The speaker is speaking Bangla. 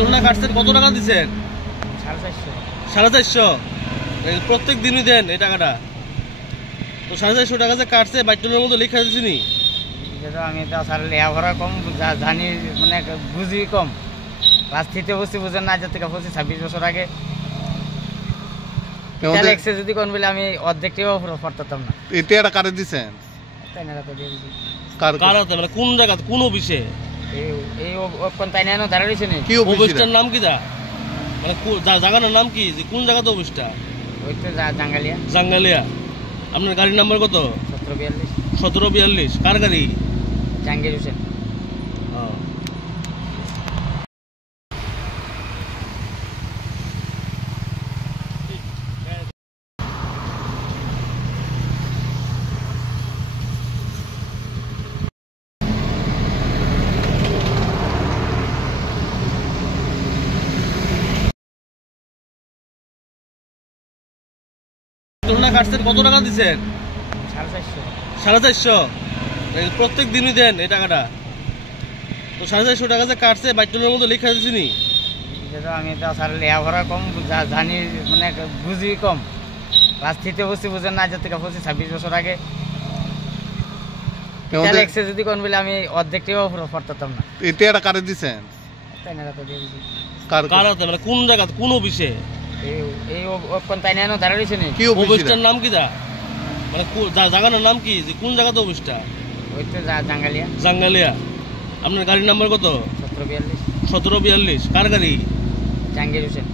তুলনা কাটছেন, কত টাকা দিচ্ছেন? 450। প্রত্যেক দিনই দেন এই টাকাটা? তো 450 টাকা যে কাটছে বাইটুলের মধ্যে লেখা দিচ্ছি নি? আমি তো আসলে লেখাপড়া কম জানি, মানে বুঝি কম। ক্লাস 3-তে বসে বুঝেন না, আজ থেকে 25-26 বছর আগে লেখছে। যদি কোন বলে আমি অর্ধেকটিও পড়তাম না। এতে একটা কারে দিচ্ছেন? তাই না, তো দিয়ে দিছি। মানে কোন জায়গা, কোন অফিসে? এই কোন তাই না দাঁড়া রয়েছে নি। কি অফিসটার নাম কি দা? মানে জায়গাটার নাম কি, যে কোন জায়গাতে অফিসটা? ওই তো জাঙ্গালিয়া। জাঙ্গালিয়া। আপনার গাড়ির নাম্বার কত? 1742। 1742। কার গাড়ি? জাহাঙ্গীর হোসেন। তুলনা কাটছেন, কত টাকা দিচ্ছেন? 450। প্রত্যেক দিনই দেন এই টাকাটা? তো 450 টাকা যে কাটছে বাইটুলের মধ্যে লেখা দিচ্ছি নি? আমি তো আসলে লেখাপড়া কম জানি, মানে বুঝি কম। ক্লাস 3-তে বসে বুঝেন না, আজ থেকে 25-26 বছর আগে লেখছে। যদি কোন বলে আমি অর্ধেকটিও পড়তাম না। এতে একটা কারে দিচ্ছেন? তাই না, তো দিয়ে দিছি। মানে কোন জায়গা, কোন অফিসে? এই কোন তাই না দাঁড়া রয়েছে নি। অফিসটার নাম কি দা? মানে জায়গাটার নাম কি, যে কোন জায়গাতে অফিসটা? ওই তো জাঙ্গালিয়া। জাঙ্গালিয়া। আপনার গাড়ির নাম্বার কত? 1742। 1742। কার গাড়ি? জাহাঙ্গীর হোসেন।